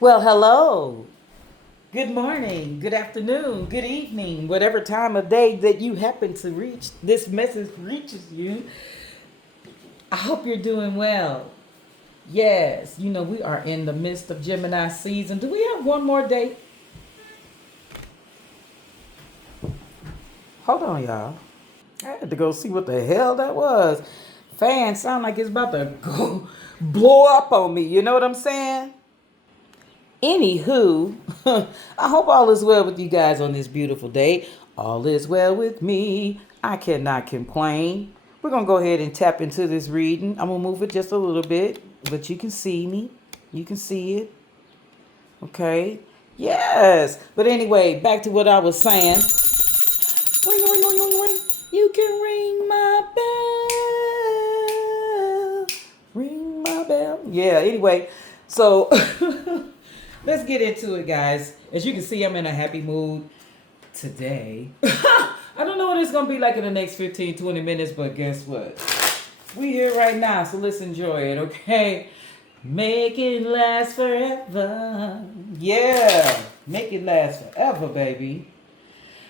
Well, hello. Good morning, good afternoon, good evening, whatever time of day that you happen to reach, this message reaches you. I hope you're doing well. Yes, we are in the midst of Gemini season. Do we have one more day? Hold on, y'all. I had to go see what the hell that was. Fan sound like it's about to go blow up on me. You know what I'm saying? Anywho, I hope all is well with you guys on this beautiful day. All is well with me. I cannot complain. We're going to go ahead and tap into this reading. I'm going to move it just a little bit, but you can see me. You can see it. Okay. Yes. But anyway, back to what I was saying. Ring, ring, ring, ring, ring. You can ring my bell. Ring my bell. Yeah, anyway. So let's get into it, guys. As you can see, I'm in a happy mood today. I don't know what it's going to be like in the next 15, 20 minutes, but guess what? We here right now, so let's enjoy it, okay? Make it last forever. Yeah, make it last forever, baby.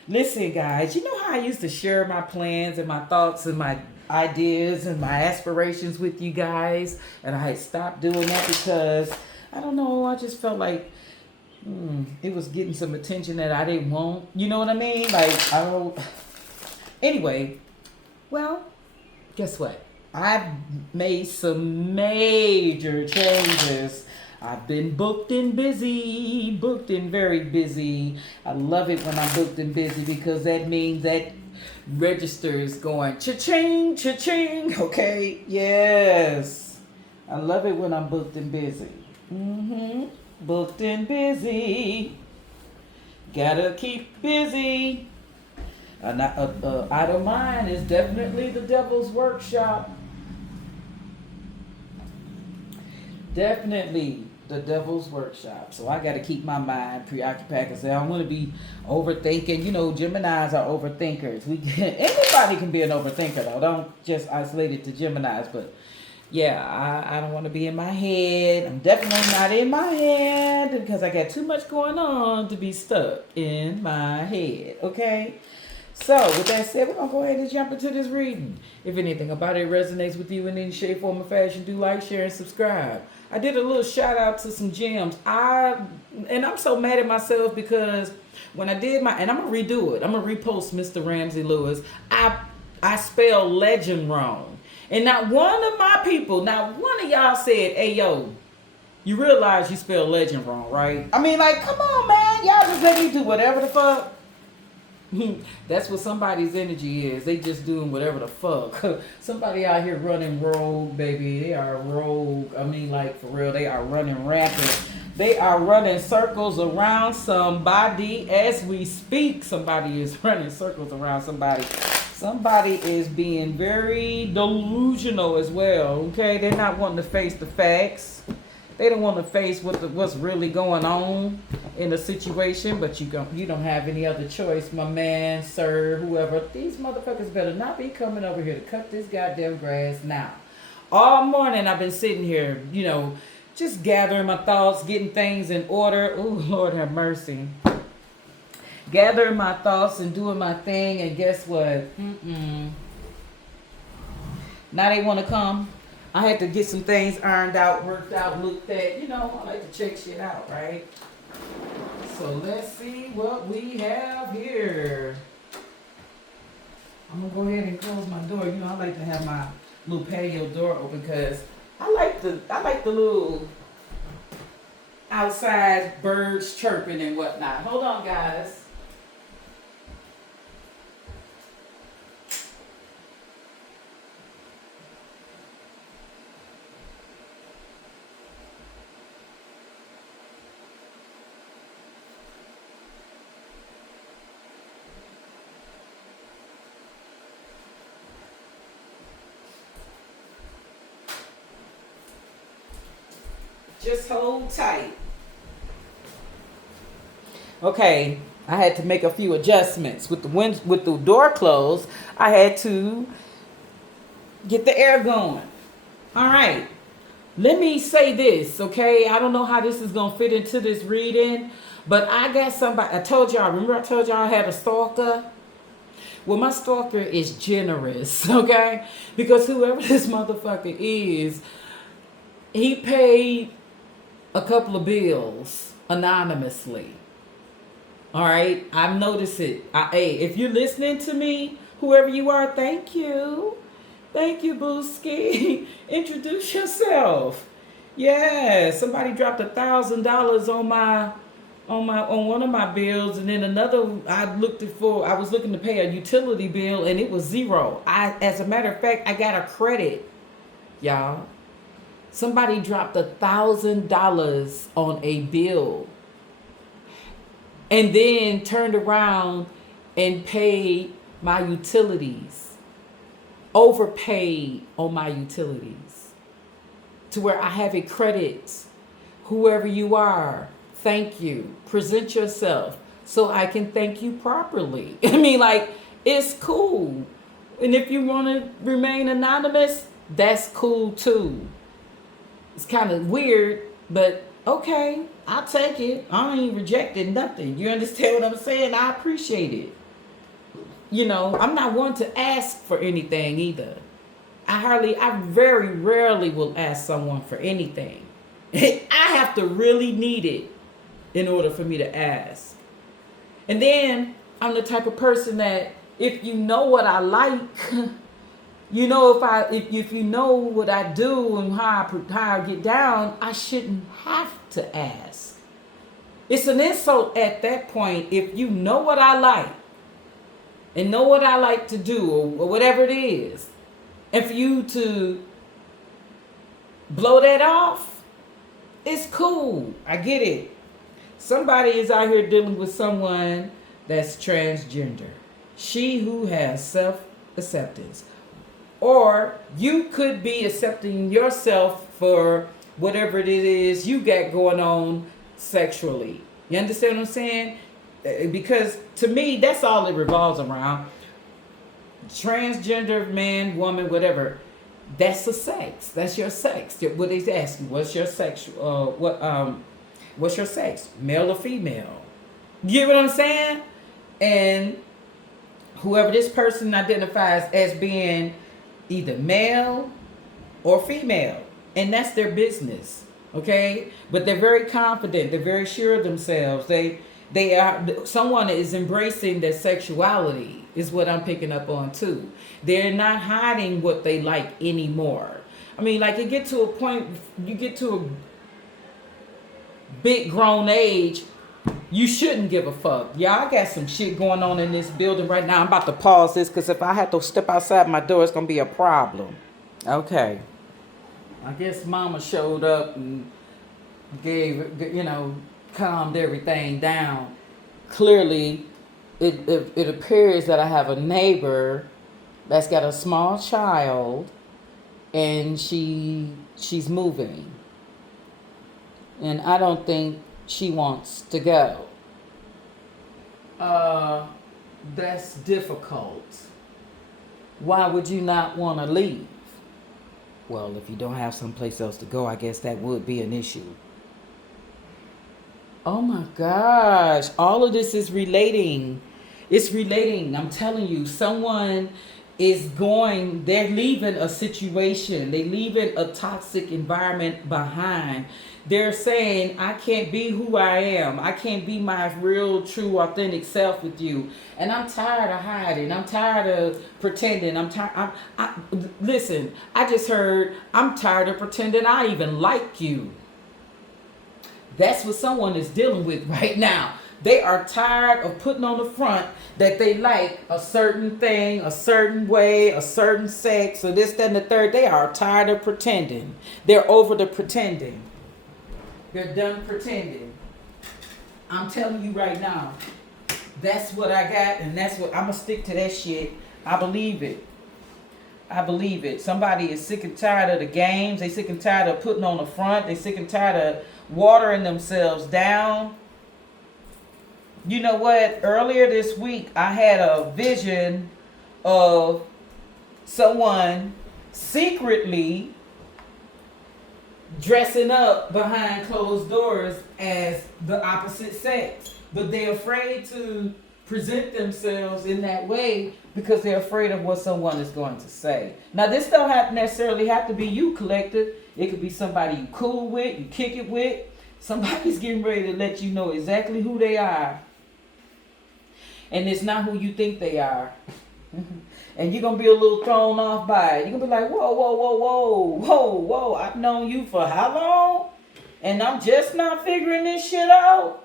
Listen, guys, you know how I used to share my plans and my thoughts and my ideas and my aspirations with you guys? And I had stopped doing that because, I don't know, I just felt like it was getting some attention that I didn't want. You know what I mean? Like, I don't. Anyway, well, guess what? I've made some major changes. I've been booked and busy, booked and very busy. I love it when I'm booked and busy because that means that register is going cha-ching, cha-ching, okay? Yes. I love it when I'm booked and busy. Booked and busy. Gotta keep busy. Idle mind is definitely the devil's workshop. Definitely the devil's workshop. So I got to keep my mind preoccupied because I don't want to be overthinking. You know, Geminis are overthinkers. Anybody can be an overthinker though. Don't just isolate it to Geminis. But yeah, I don't want to be in my head. I'm definitely not in my head because I got too much going on to be stuck in my head. Okay. So, with that said, we're going to go ahead and jump into this reading. If anything about it resonates with you in any shape, form, or fashion, do like, share, and subscribe. I did a little shout out to some gems. I'm so mad at myself because when I did and I'm going to redo it. I'm going to repost Mr. Ramsey Lewis. I spelled legend wrong. And not one of my people, not one of y'all said, hey, yo, you realize you spelled legend wrong, right? I mean, like, come on, man. Y'all just let me do whatever the fuck. That's what somebody's energy is. They just doing whatever the fuck. Somebody out here running rogue, baby. They are rogue. I mean, like, for real, they are running rampant. They are running circles around somebody as we speak. Somebody is running circles around somebody. Somebody is being very delusional as well, okay? They're not wanting to face the facts. They don't want to face what's really going on in a situation, but you don't have any other choice, my man, sir, whoever. These motherfuckers better not be coming over here to cut this goddamn grass now. All morning I've been sitting here, just gathering my thoughts, getting things in order. Oh, Lord have mercy. Gathering my thoughts and doing my thing, and guess what? Now they want to come. I had to get some things ironed out, worked out, looked at. I like to check shit out, right? So let's see what we have here. I'm gonna go ahead and close my door. I like to have my little patio door open because I like the little outside birds chirping and whatnot. Hold on, guys. Just hold tight. Okay, I had to make a few adjustments with the door closed. I had to get the air going. All right. Let me say this, okay? I don't know how this is gonna fit into this reading, but I got somebody. I told y'all. Remember, I told y'all I had a stalker. Well, my stalker is generous, okay? Because whoever this motherfucker is, he paid a couple of bills anonymously. All right, I've noticed it. Hey, if you're listening to me, whoever you are, thank you, Booski. Introduce yourself. Yeah, somebody dropped $1,000 on one of my bills, and then another I was looking to pay a utility bill, and it was zero. As a matter of fact, I got a credit, y'all. Somebody dropped $1,000 on a bill and then turned around and paid my utilities, overpaid on my utilities, to where I have a credit. Whoever you are, thank you. Present yourself so I can thank you properly. I mean, like, it's cool. And if you want to remain anonymous, that's cool too. It's kind of weird, but okay, I'll take it. I ain't rejecting nothing. You understand what I'm saying? I appreciate it. You know, I'm not one to ask for anything either. I very rarely will ask someone for anything. I have to really need it in order for me to ask. And then I'm the type of person that if you know what I like, you know, if you know what I do and how I get down, I shouldn't have to ask. It's an insult at that point if you know what I like and know what I like to do or whatever it is, and for you to blow that off, it's cool. I get it. Somebody is out here dealing with someone that's transgender. She who has self-acceptance. Or you could be accepting yourself for whatever it is you got going on sexually. You understand what I'm saying? Because to me, that's all it revolves around. Transgender man, woman, whatever. That's the sex. That's your sex. What they ask you, what's your sex? What's your sex? Male or female? You get what I'm saying? And whoever this person identifies as being either male or female, and that's their business, okay? But they're very confident. They're very sure of themselves. They are, someone is embracing their sexuality is what I'm picking up on too. They're not hiding what they like anymore. I mean, like, you get to a point, you get to a big grown age, you shouldn't give a fuck. Y'all got some shit going on in this building right now. I'm about to pause this because if I have to step outside my door, it's going to be a problem. Okay. I guess mama showed up and calmed everything down. Clearly, it appears that I have a neighbor that's got a small child and she's moving. And I don't think she wants to go. That's difficult. Why would you not want to leave? Well, if you don't have someplace else to go, I guess that would be an issue. Oh my gosh. All of this is relating. It's relating. I'm telling you, someone they're leaving a situation. They're leaving a toxic environment behind. They're saying, I can't be who I am. I can't be my real, true, authentic self with you. And I'm tired of hiding. I'm tired of pretending. Listen, I just heard, I'm tired of pretending I even like you. That's what someone is dealing with right now. They are tired of putting on the front that they like a certain thing, a certain way, a certain sex, or this, that, and the third. They are tired of pretending. They're over the pretending. They're done pretending. I'm telling you right now, that's what I got, and that's what I'm going to stick to that shit. I believe it. I believe it. Somebody is sick and tired of the games. They sick and tired of putting on the front. They sick and tired of watering themselves down. You know what? Earlier this week, I had a vision of someone secretly dressing up behind closed doors as the opposite sex. But they're afraid to present themselves in that way because they're afraid of what someone is going to say. Now, this don't necessarily have to be you, collective. It could be somebody you cool with, you kick it with. Somebody's getting ready to let you know exactly who they are. And it's not who you think they are. And you're going to be a little thrown off by it. You're going to be like, whoa, whoa, whoa, whoa, whoa, whoa. I've known you for how long? And I'm just not figuring this shit out.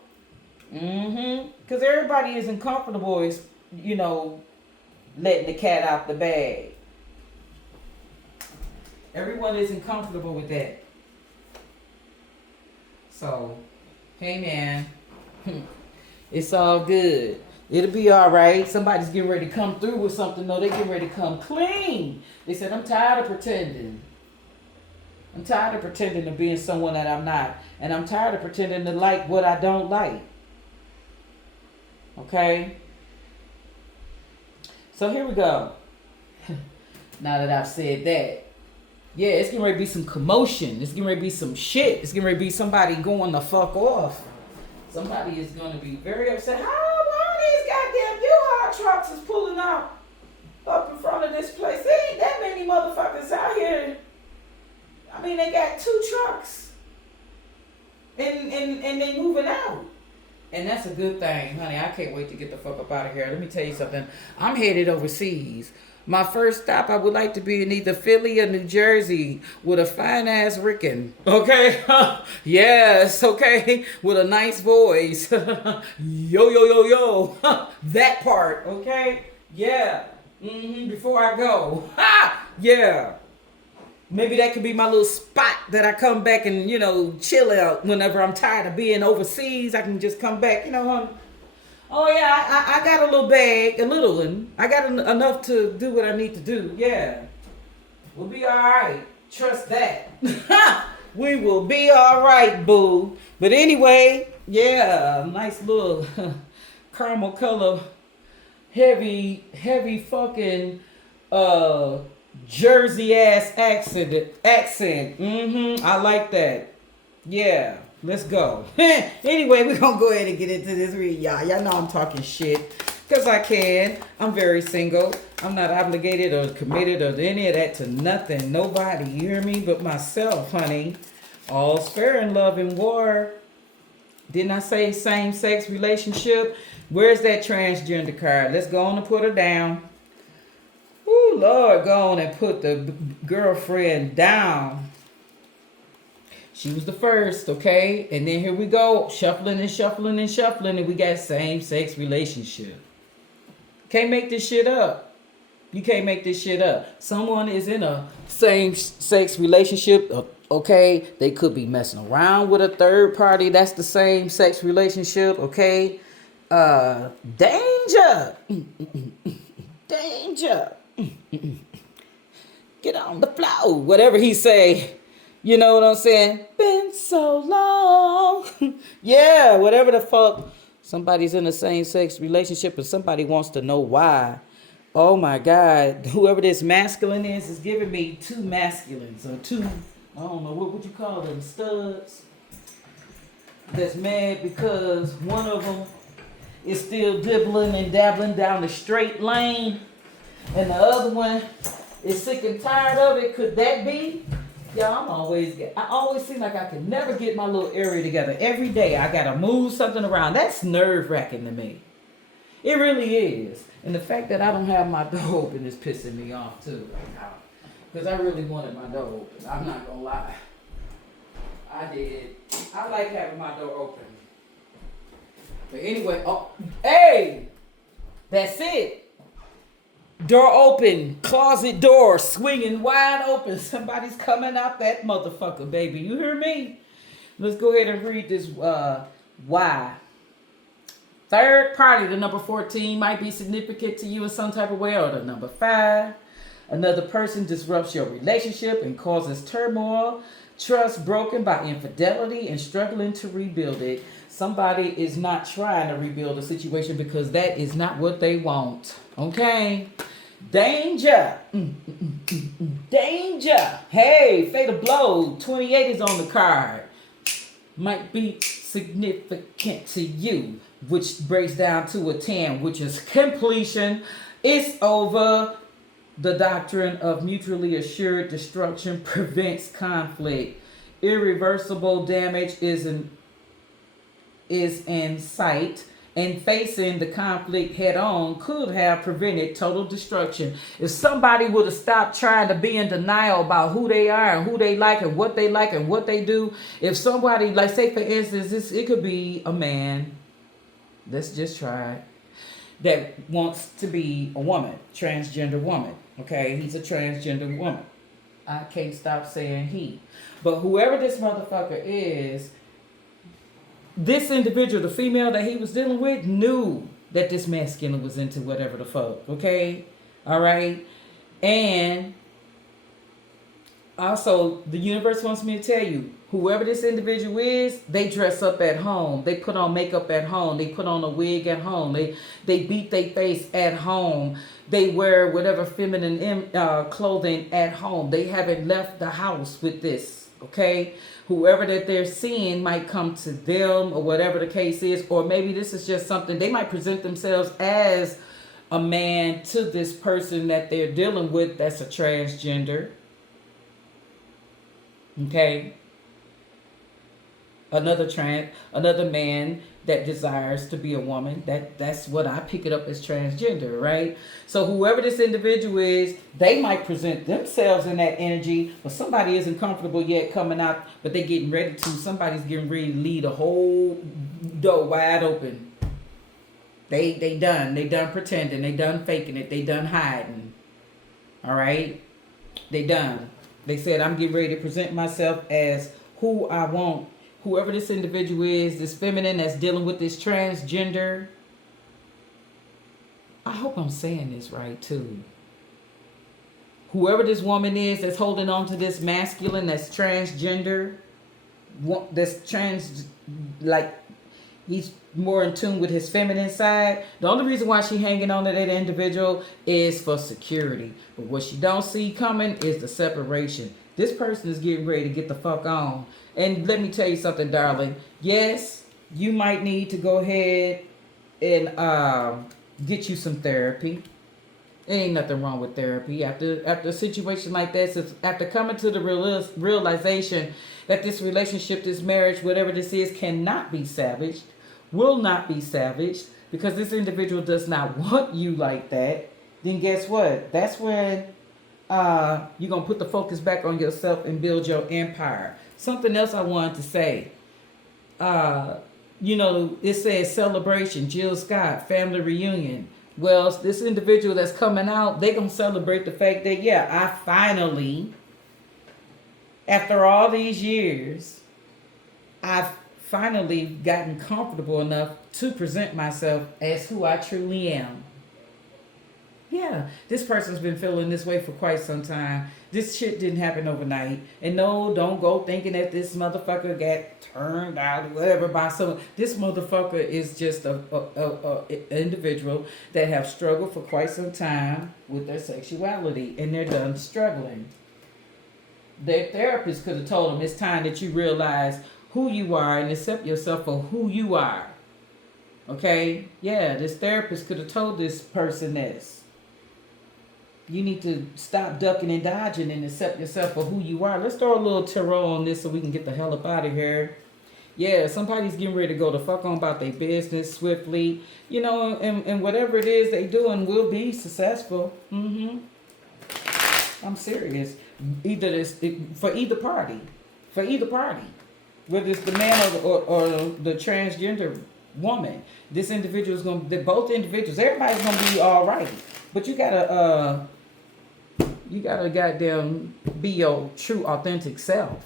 Because everybody isn't comfortable, letting the cat out the bag. Everyone isn't comfortable with that. So, hey man, it's all good. It'll be all right. Somebody's getting ready to come through with something. No, they're getting ready to come clean. They said, I'm tired of pretending. I'm tired of pretending to being someone that I'm not. And I'm tired of pretending to like what I don't like. Okay? So here we go. Now that I've said that. Yeah, it's getting ready to be some commotion. It's getting ready to be some shit. It's getting ready to be somebody going the fuck off. Somebody is going to be very upset. How all these goddamn U-Haul trucks is pulling up in front of this place? There ain't that many motherfuckers out here. I mean, they got 2 trucks. And they moving out. And that's a good thing, honey. I can't wait to get the fuck up out of here. Let me tell you something. I'm headed overseas. My first stop, I would like to be in either Philly or New Jersey with a fine-ass Rican. Okay? Yes, okay? With a nice voice. Yo, yo, yo, yo. That part, okay? Yeah. Before I go. Ha! Yeah. Maybe that could be my little spot that I come back and, chill out whenever I'm tired of being overseas. I can just come back, honey. Oh, yeah, I got a little bag, a little one. I got enough to do what I need to do. Yeah. We'll be all right. Trust that. We will be all right, boo. But anyway, yeah, nice little caramel color, heavy fucking Jersey ass accent. I like that. Yeah. Let's go. Anyway, we're going to go ahead and get into this read, y'all. Y'all know I'm talking shit because I can. I'm very single. I'm not obligated or committed or any of that to nothing. Nobody, you hear me? But myself, honey. All's fair in love and war. Didn't I say same-sex relationship? Where's that transgender card? Let's go on and put her down. Ooh, Lord, go on and put the girlfriend down. She was the first, okay? And then here we go, shuffling, and we got same-sex relationship. Can't make this shit up. You can't make this shit up. Someone is in a same-sex relationship, okay? They could be messing around with a third party. That's the same-sex relationship, okay? Danger. Danger. Get on the floor. Whatever he say. You know what I'm saying? Been so long. Yeah, whatever the fuck. Somebody's in a same-sex relationship and somebody wants to know why. Oh my God. Whoever this masculine is giving me 2 masculines or 2, I don't know, what would you call them? Studs. That's mad because one of them is still dibbling and dabbling down the straight lane and the other one is sick and tired of it. Could that be? Y'all, I always seem like I can never get my little area together. Every day I gotta move something around. That's nerve-wracking to me. It really is. And the fact that I don't have my door open is pissing me off too right now. Because I really wanted my door open. I'm not gonna lie. I did. I like having my door open. But anyway, hey! That's it. Door open, closet door swinging wide open. Somebody's coming out that motherfucker, baby. You hear me? Let's go ahead and read this why. Third party, the number 14, might be significant to you in some type of way. Or the number 5, another person disrupts your relationship and causes turmoil. Trust broken by infidelity and struggling to rebuild it. Somebody is not trying to rebuild a situation because that is not what they want. Okay? Danger. Danger. Hey, fatal blow. 28 is on the card. Might be significant to you, which breaks down to a 10, which is completion. It's over. The doctrine of mutually assured destruction prevents conflict. Irreversible damage is in sight, and facing the conflict head on could have prevented total destruction. If somebody would have stopped trying to be in denial about who they are and who they like and what they do, if somebody, like, say for instance, it could be a man, let's just try it, that wants to be a woman, transgender woman. Okay, he's a transgender woman. I can't stop saying he. But whoever this motherfucker is, this individual, the female that he was dealing with, knew that this masculine was into whatever the fuck. Okay? All right? And also, the universe wants me to tell you, whoever this individual is, they dress up at home. They put on makeup at home. They put on a wig at home. They beat their face at home. They wear whatever feminine clothing at home. They haven't left the house with this, okay? Whoever that they're seeing might come to them or whatever the case is, or maybe this is just something, they might present themselves as a man to this person that they're dealing with that's a transgender, okay? Another man that desires to be a woman. That's what I pick it up as transgender, right? So whoever this individual is, they might present themselves in that energy, but somebody isn't comfortable yet coming out, but they getting ready to. Somebody's getting ready to leave a whole door wide open. They done pretending, they done faking it, they done hiding. All right? They done. They said, I'm getting ready to present myself as who I want. Whoever this individual is, this feminine that's dealing with this transgender, I hope I'm saying this right too. Whoever this woman is that's holding on to this masculine that's transgender, that's trans, like he's more in tune with his feminine side. The only reason why she hanging on to that individual is for security. But what she don't see coming is the separation. This person is getting ready to get the fuck on. And let me tell you something, darling. Yes, you might need to go ahead and get you some therapy. There ain't nothing wrong with therapy. After a situation like this, after coming to the realization that this relationship, this marriage, whatever this is, cannot be savaged, will not be savaged, because this individual does not want you like that, then guess what? That's when you're going to put the focus back on yourself and build your empire. Something else I wanted to say. It says celebration, Jill Scott, family reunion. Well, this individual that's coming out, they're going to celebrate the fact that, yeah, I finally, after all these years, I've finally gotten comfortable enough to present myself as who I truly am. Yeah, this person's been feeling this way for quite some time. This shit didn't happen overnight. And no, don't go thinking that this motherfucker got turned out or whatever by someone. This motherfucker is just a individual that have struggled for quite some time with their sexuality, and they're done struggling. Their therapist could have told them it's time that you realize who you are and accept yourself for who you are. Okay? Yeah, this therapist could have told this person this. You need to stop ducking and dodging and accept yourself for who you are. Let's throw a little tarot on this so we can get the hell up out of here. Yeah, somebody's getting ready to go the fuck on about their business swiftly. And whatever it is they doing will be successful. I'm serious. For either party. Whether it's the man or the transgender woman. This individual is going to, both individuals, everybody's going to be all right. But you gotta goddamn be your true authentic self.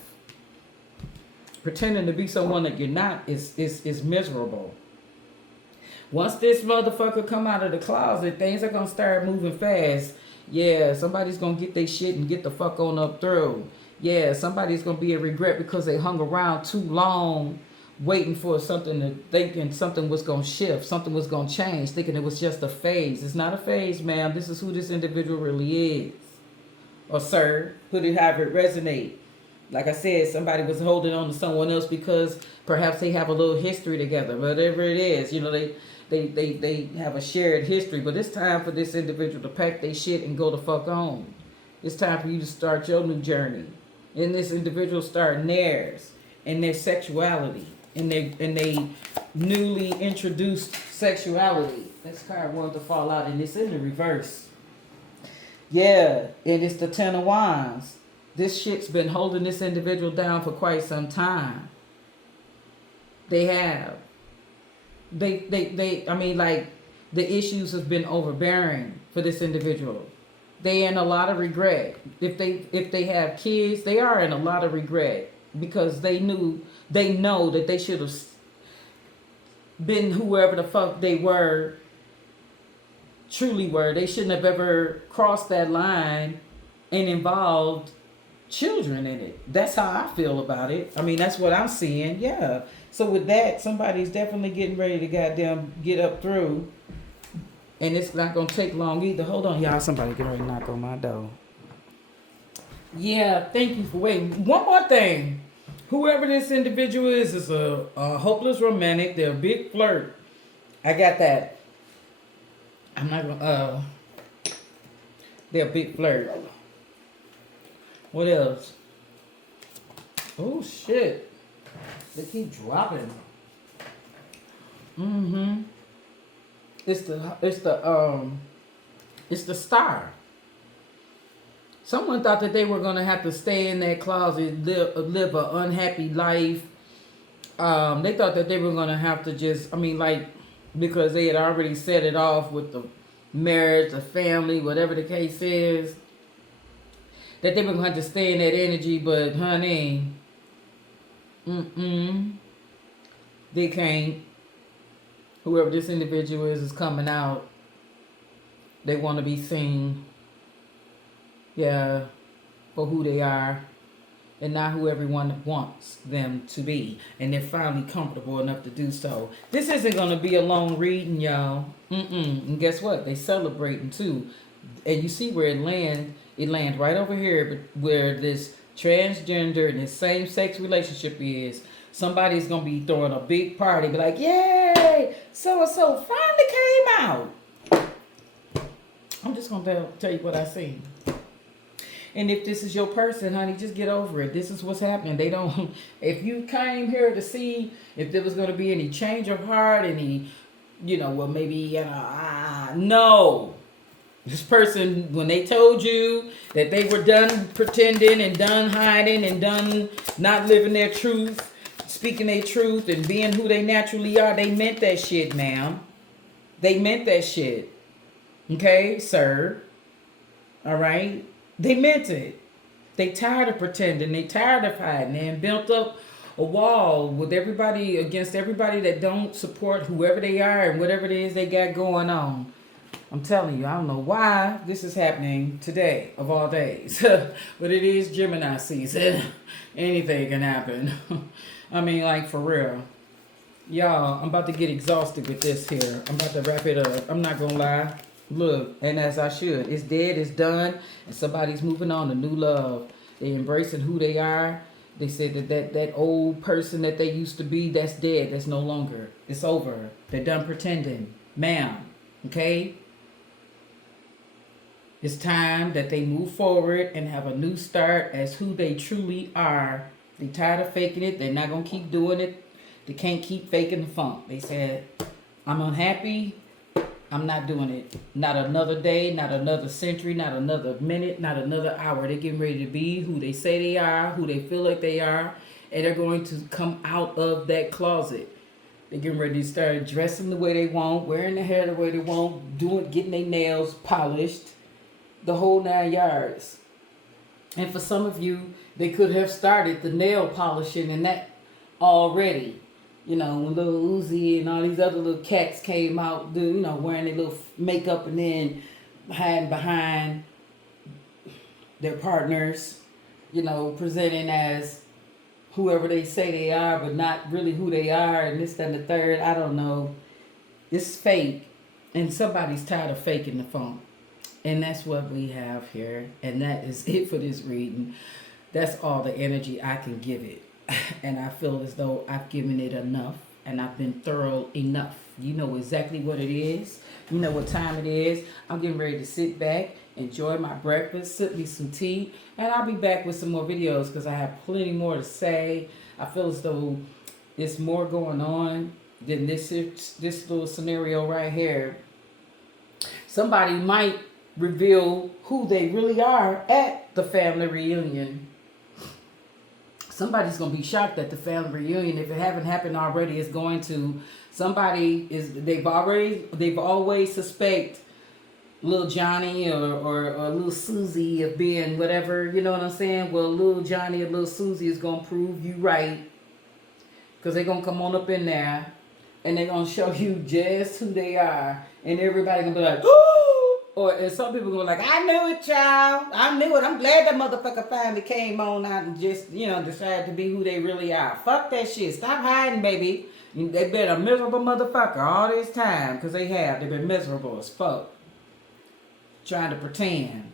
Pretending to be someone that you're not is miserable. Once this motherfucker come out of the closet, things are gonna start moving fast. Yeah, somebody's gonna get their shit and get the fuck on up through. Yeah, somebody's gonna be a regret because they hung around too long waiting for something to thinking something was going to shift, something was going to change, thinking it was just a phase. It's not a phase, ma'am. This is who this individual really is. Or sir, put it however it resonate. Like I said, somebody was holding on to someone else because perhaps they have a little history together. Whatever it is, they have a shared history. But it's time for this individual to pack their shit and go the fuck home. It's time for you to start your new journey. And this individual starting theirs and their sexuality and they newly introduced sexuality. This card wanted to fall out and it's in the reverse. Yeah, and it's the Ten of Wands. This shit's been holding this individual down for quite some time. They have. I mean, like, the issues have been overbearing for this individual. They in a lot of regret. If they have kids, they are in a lot of regret because they know that they should have been whoever the fuck they were, truly were. They shouldn't have ever crossed that line and involved children in it. That's how I feel about it. I mean, that's what I'm seeing. Yeah. So with that, somebody's definitely getting ready to goddamn get up through. And it's not going to take long either. Hold on, y'all. Somebody get ready to knock on my door. Yeah, thank you for waiting. One more thing. Whoever this individual is a hopeless romantic. They're a big flirt. I got that. I'm not going to... they're a big flirt. What else? Oh, shit. They keep dropping. Mm-hmm. It's the Star. Someone thought that they were gonna have to stay in that closet, live an unhappy life. They thought that they were gonna have to just, because they had already set it off with the marriage, the family, whatever the case is, that they were gonna have to stay in that energy. But honey, they can't. Whoever this individual is coming out. They want to be seen, yeah, for who they are, and not who everyone wants them to be. And they're finally comfortable enough to do so. This isn't going to be a long reading, y'all. And guess what? They celebrating too. And you see where it lands. It lands right over here, where this transgender and this same-sex relationship is. Somebody's going to be throwing a big party, be like, yay, so-and-so finally came out. I'm just going to tell you what I see. And if this is your person, honey, just get over it. This is what's happening. They don't, if you came here to see if there was going to be any change of heart, any, no. This person, when they told you that they were done pretending and done hiding and done not living their truth, speaking their truth and being who they naturally are, they meant that shit, ma'am. They meant that shit. Okay, sir. All right? They meant it. They tired of pretending. They tired of hiding and built up a wall with everybody, against everybody that don't support whoever they are and whatever it is they got going on. I'm telling you, I don't know why this is happening today, of all days. But it is Gemini season. Anything can happen. For real. Y'all, I'm about to get exhausted with this here. I'm about to wrap it up. I'm not going to lie. Look, and as I should. It's dead, it's done, and somebody's moving on to new love. They're embracing who they are. They said that old person that they used to be, that's dead. That's no longer. It's over. They're done pretending. Ma'am. Okay? It's time that they move forward and have a new start as who they truly are. They tired of faking it. They're not going to keep doing it. They can't keep faking the funk. They said, I'm unhappy. I'm not doing it. Not another day, not another century, not another minute, not another hour. They're getting ready to be who they say they are, who they feel like they are, and they're going to come out of that closet. They're getting ready to start dressing the way they want, wearing their hair the way they want, getting their nails polished, the whole 9 yards. And for some of you, they could have started the nail polishing and that already. When Lil Uzi and all these other little cats came out, wearing their little makeup and then hiding behind their partners, presenting as whoever they say they are, but not really who they are, and this, that, and the third. I don't know. It's fake, and somebody's tired of faking the funk. And that's what we have here. And that is it for this reading. That's all the energy I can give it. And I feel as though I've given it enough and I've been thorough enough. You know exactly what it is. You know what time it is. I'm getting ready to sit back, enjoy my breakfast, sip me some tea, and I'll be back with some more videos because I have plenty more to say. I feel as though there's more going on than this little scenario right here. Somebody might reveal who they really are at the family reunion. Somebody's gonna be shocked at the family reunion. If it haven't happened already, it's going to. They've always suspect little Johnny or little Susie of being whatever, you know what I'm saying? Well, little Johnny or little Susie is gonna prove you right. Because they're gonna come on up in there and they're gonna show you just who they are. And everybody gonna be like, "Ooh!" And some people go like, "I knew it, child. I knew it. I'm glad that motherfucker finally came on out and just, decided to be who they really are. Fuck that shit. Stop hiding, baby. They've been a miserable motherfucker all this time, because they've been miserable as fuck. Trying to pretend."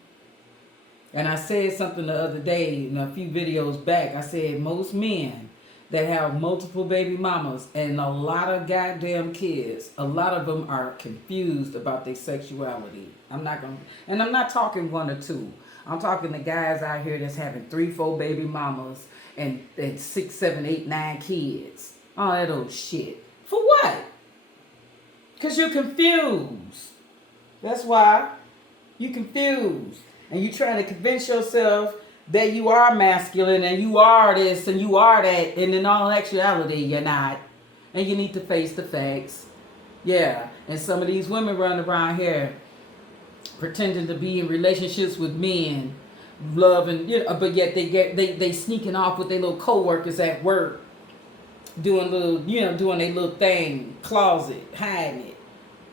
And I said something the other day in a few videos back. I said most men that have multiple baby mamas and a lot of goddamn kids, a lot of them are confused about their sexuality. I'm not talking one or two. I'm talking the guys out here that's having 3, 4 baby mamas and 6, 7, 8, 9 kids. All that old shit. For what? Because you're confused. That's why. You're confused. And you're trying to convince yourself that you are masculine and you are this and you are that, and in all actuality you're not. And you need to face the facts. Yeah. And some of these women run around here pretending to be in relationships with men, loving, but yet they sneaking off with their little co-workers at work, doing their little thing, closet, hiding it.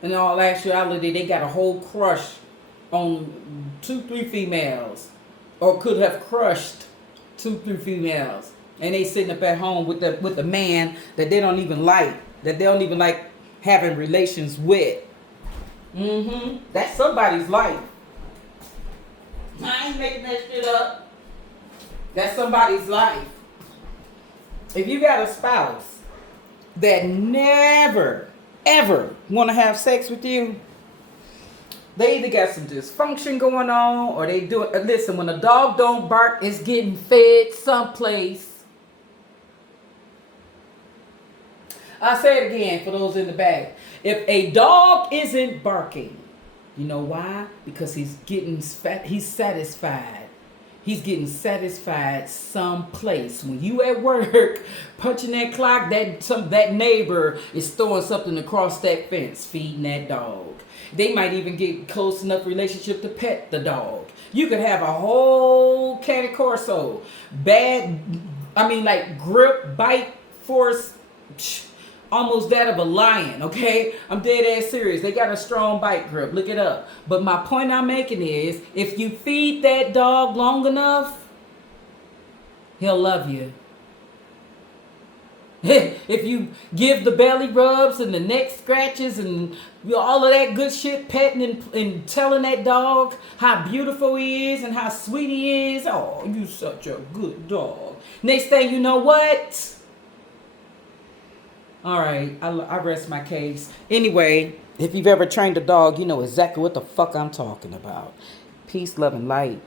In all actuality, they got a whole crush on 2, 3 females. Or could have crushed 2, 3 females, and they sitting up at home with the man that they don't even like having relations with. That's somebody's life. I ain't making that shit up. That's somebody's life. If you got a spouse that never ever want to have sex with you, they either got some dysfunction going on, or they do it. Listen, when a dog don't bark, it's getting fed someplace. I'll say it again for those in the back. If a dog isn't barking, you know why? Because he's getting fat. He's satisfied. He's getting satisfied someplace. When you at work punching that clock, that neighbor is throwing something across that fence, feeding that dog. They might even get close enough relationship to pet the dog. You could have a whole Cane Corso, like grip, bite, force, almost that of a lion, okay? I'm dead ass serious. They got a strong bite grip. Look it up. But my point I'm making is, if you feed that dog long enough, he'll love you. If you give the belly rubs and the neck scratches and all of that good shit, petting and telling that dog how beautiful he is and how sweet he is. Oh, you such a good dog. Next thing you know, what? All right, I rest my case. Anyway, if you've ever trained a dog, you know exactly what the fuck I'm talking about. Peace, love, and light.